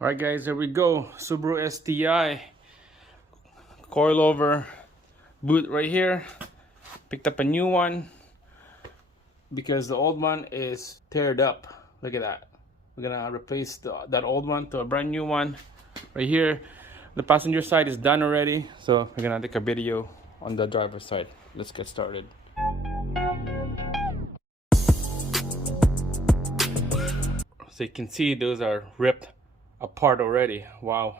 Alright guys, here we go. Subaru STI coil over boot right here. Picked up a new one because the old one is teared up. Look at that. We're gonna replace that old one to a brand new one right here. The passenger side is done already, so we're gonna take a video on the driver's side. Let's get started. So you can see those are ripped apart already. Wow.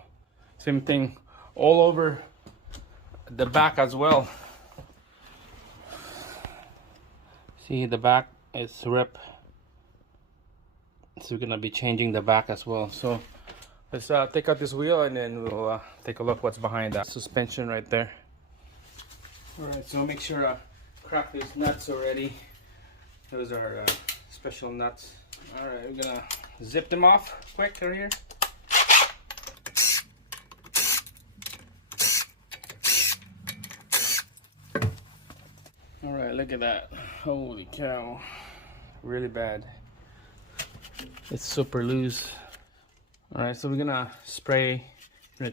Same thing all over the back as well. See, the back is ripped, so we're gonna be changing the back as well. So let's take out this wheel and then we'll take a look what's behind that suspension right there. All right, so make sure I crack these nuts already. Those are special nuts. All right, we're gonna zip them off quick right here. All right, look at that. Holy cow. Really bad. It's super loose. All right, so we're gonna spray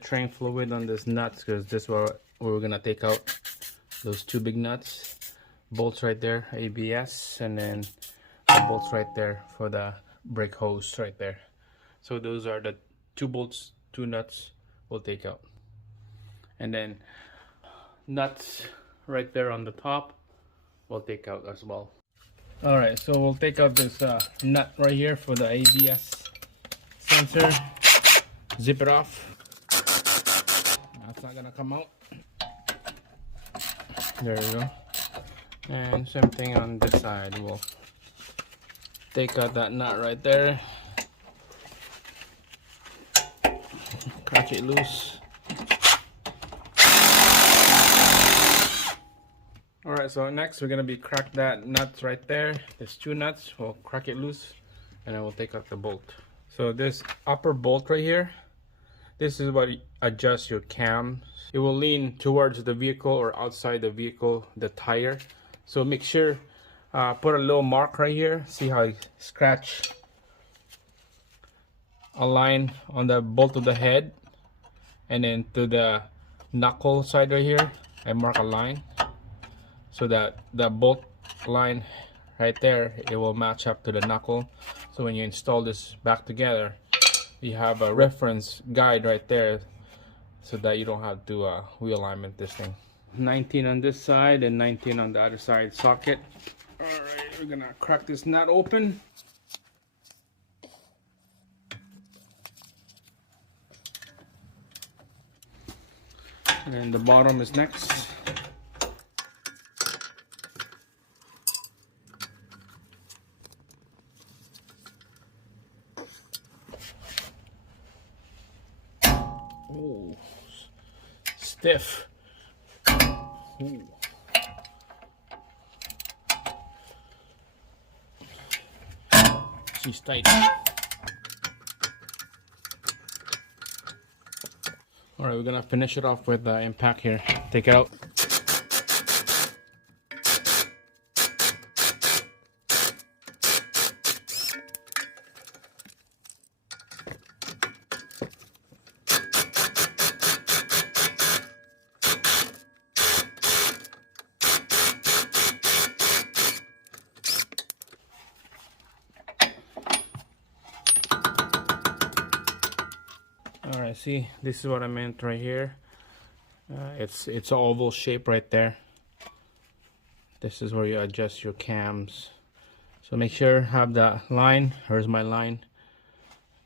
train fluid on this nuts because this is where we're gonna take out those two big nuts. Bolts right there, ABS, and then the bolts right there for the brake hose right there. So those are the two bolts, two nuts we'll take out. And then nuts right there on the top we'll take out as well. All right, so we'll take out this nut right here for the ABS sensor. Zip it off. That's not gonna come out. There we go. And same thing on this side. We'll take out that nut right there. Crack it loose. Alright, so next we're gonna be crack that nuts right there. There's two nuts. We'll crack it loose and then we'll take out the bolt. So this upper bolt right here, this is what adjusts your cam. It will lean towards the vehicle or outside the vehicle, the tire. So make sure put a little mark right here. See how I scratch a line on the bolt of the head, and then to the knuckle side right here I mark a line so that the bolt line right there, it will match up to the knuckle. So when you install this back together, you have a reference guide right there so that you don't have to wheel alignment this thing. 19 on this side and 19 on the other side socket. All right, we're gonna crack this nut open. And then the bottom is next. Oh, stiff. Ooh. She's tight. All right, we're gonna finish it off with the impact here. Take it out. Alright, see, this is what I meant right here. It's an oval shape right there. This is where you adjust your cams. So make sure have that line. Here's my line.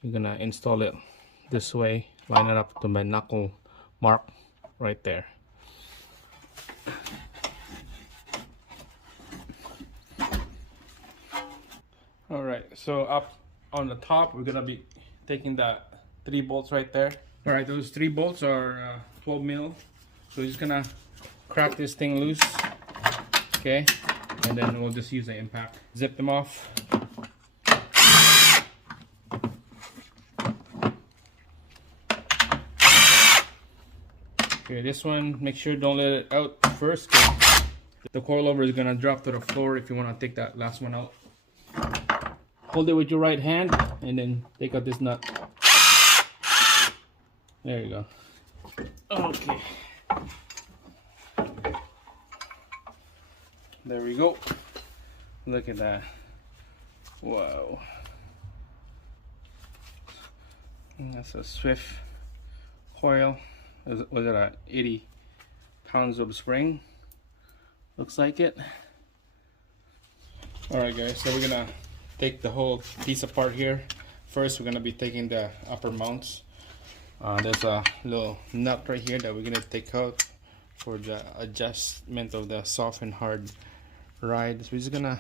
You're gonna install it this way. Line it up to my knuckle mark right there. Alright, so up on the top we're gonna be taking that 3 bolts right there. All right, those 3 bolts are 12 mil. So we're just gonna crack this thing loose, okay? And then we'll just use the impact. Zip them off. Okay, this one, make sure don't let it out first. The coilover is gonna drop to the floor if you wanna take that last one out. Hold it with your right hand and then take out this nut. There you go. Okay. There we go. Look at that. Wow. That's a Swift coil. Was it a 80 pounds of spring? Looks like it. Alright guys, so we're gonna take the whole piece apart here. First we're gonna be taking the upper mounts. There's a little nut right here that we're gonna take out for the adjustment of the soft and hard ride. So we're just gonna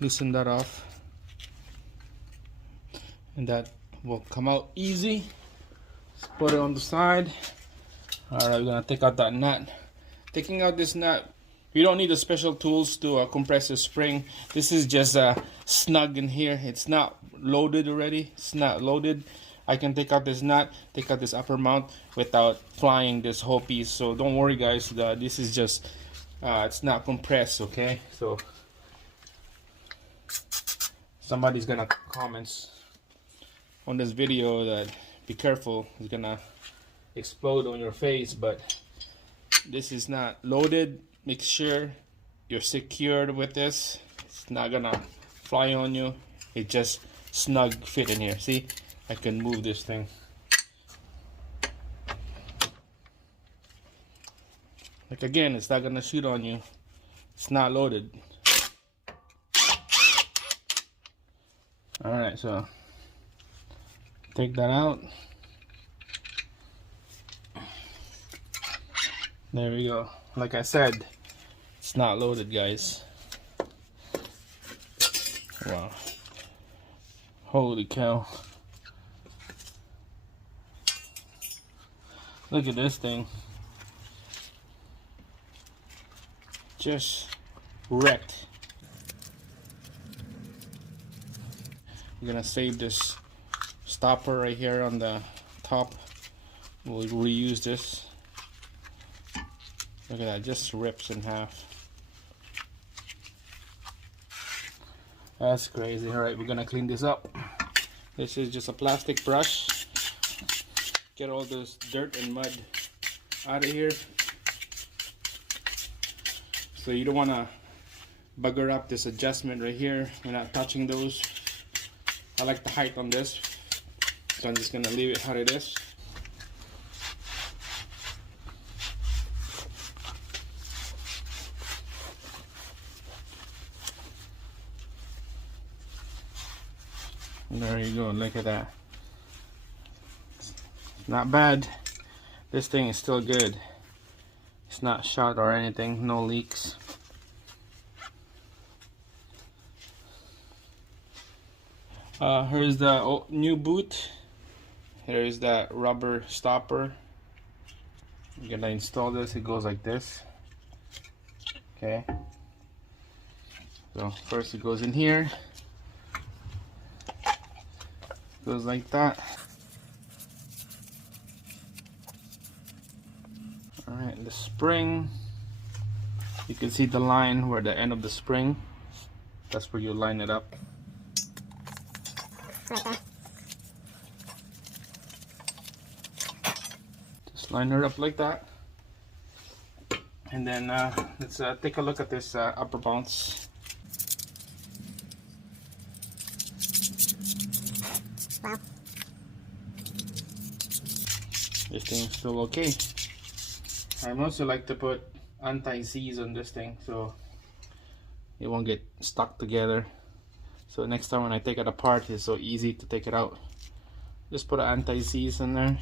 loosen that off, and that will come out easy. Let's put it on the side. Alright, we're gonna take out that nut. Taking out this nut, you don't need the special tools to compress the spring. This is just snug in here. It's not loaded already. It's not loaded. I can take out this nut, take out this upper mount without flying this whole piece. So don't worry guys, this is just it's not compressed, okay? So somebody's gonna comment on this video that be careful, it's gonna explode on your face, but this is not loaded. Make sure you're secured with this. It's not gonna fly on you. It just snug fit in here. See, I can move this thing. Like again, it's not gonna shoot on you. It's not loaded. Alright, so take that out. There we go. Like I said, it's not loaded, guys. Wow. Holy cow. Look at this thing. Just wrecked. We're gonna save this stopper right here on the top. We'll reuse this. Look at that, just rips in half. That's crazy. Alright, we're gonna clean this up. This is just a plastic brush. Get all this dirt and mud out of here. So you don't want to bugger up this adjustment right here. We're not touching those. I like the height on this, so I'm just gonna leave it how it is. There you go, look at that. It's not bad. This thing is still good. It's not shot or anything, no leaks. Here's the new boot. Here's that rubber stopper. You're gonna install this. It goes like this. Okay. So first it goes in here. Goes like that. Alright, the spring. You can see the line where the end of the spring. That's where you line it up. Just line it up like that. And then let's take a look at this upper bounce. Wow. This thing's still okay. I mostly like to put anti-seize on this thing so it won't get stuck together. So next time when I take it apart, it's so easy to take it out. Just put an anti-seize in there.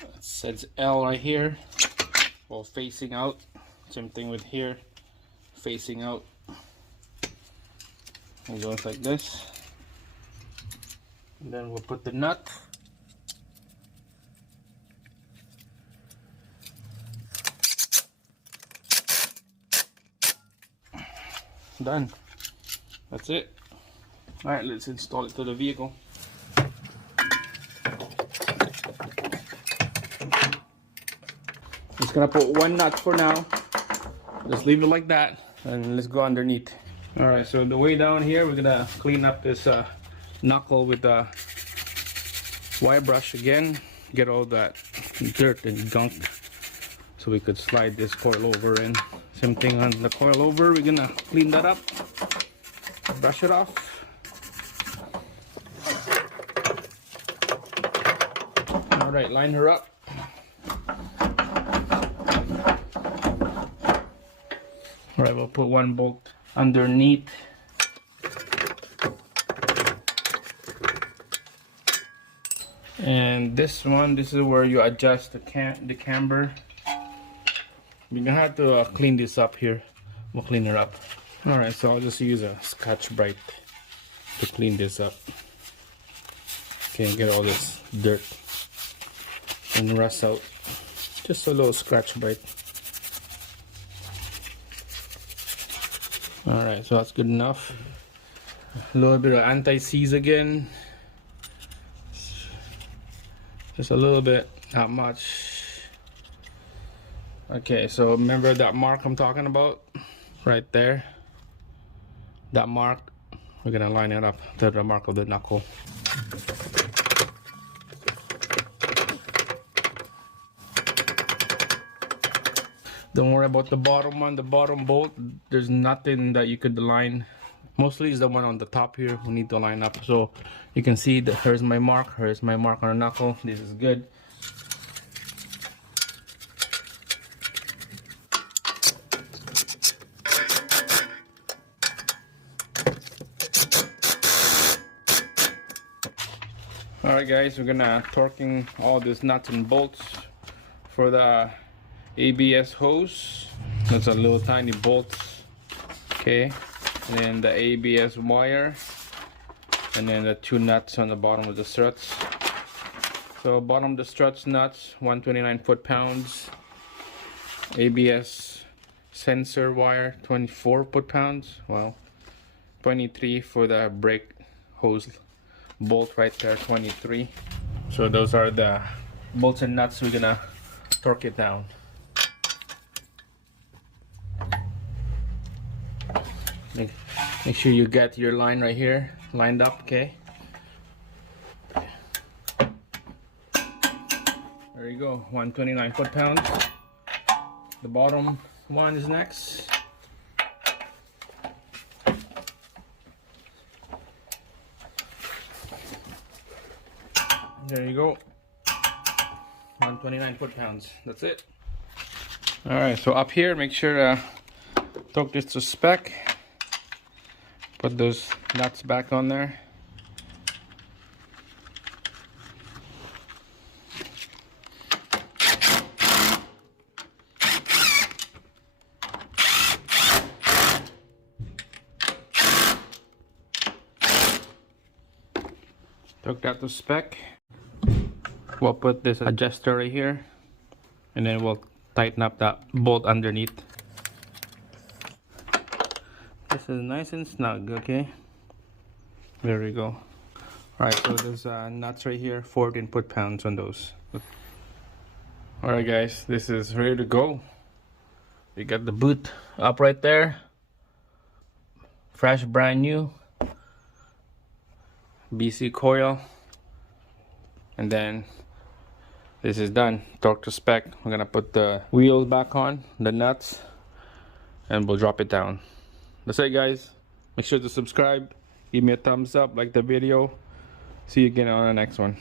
It says L right here, while facing out. Same thing with here, facing out. It goes like this. And then we'll put the nut. Done. That's it. Alright, let's install it to the vehicle. Just gonna put one nut for now. just leave it like that and let's go underneath. All right, so the way down here, we're gonna clean up this knuckle with the wire brush again, get all that dirt and gunk so we could slide this coil over in. Same thing on the coil over, we're gonna clean that up, brush it off. All right, line her up. All right, we'll put one bolt underneath. And this one, this is where you adjust the camber. You're gonna have to clean this up here. We'll clean her up. All right, so I'll just use a Scotch-Brite to clean this up. Okay, get all this dirt and rust out. Just a little Scotch-Brite. All right, so that's good enough. A little bit of anti-seize again. Just a little bit, not much. Okay, so remember that mark I'm talking about? Right there. That mark, we're gonna line it up to the mark of the knuckle. Don't worry about the bottom one, the bottom bolt. There's nothing that you could line. Mostly is the one on the top here we need to line up. So you can see that here's my mark on the knuckle. This is good. Alright guys, we're gonna torquing all these nuts and bolts for the ABS hose. That's a little tiny bolts. Okay. And then the ABS wire, and then the two nuts on the bottom of the struts. So bottom of the struts nuts, 129 foot-pounds. ABS sensor wire, 24 foot-pounds. Wow. 23 for the brake hose bolt right there, 23. So those are the bolts and nuts. We're gonna torque it down. Make sure you get your line right here lined up, okay? There you go, 129 foot-pounds. The bottom one is next. There you go, 129 foot-pounds. That's it. All right, so up here, make sure to torque this to spec. Put those nuts back on there. Took that to spec. We'll put this adjuster right here, and then we'll tighten up that bolt underneath. This is nice and snug, okay? There we go. Alright, so there's nuts right here, 14 foot-pounds on those. Alright guys, this is ready to go. We got the boot up right there. Fresh, brand new. BC coil. And then this is done. Torque to spec. We're gonna put the wheels back on, the nuts, and we'll drop it down. That's it guys. Make sure to subscribe, give me a thumbs up, like the video. See you again on the next one.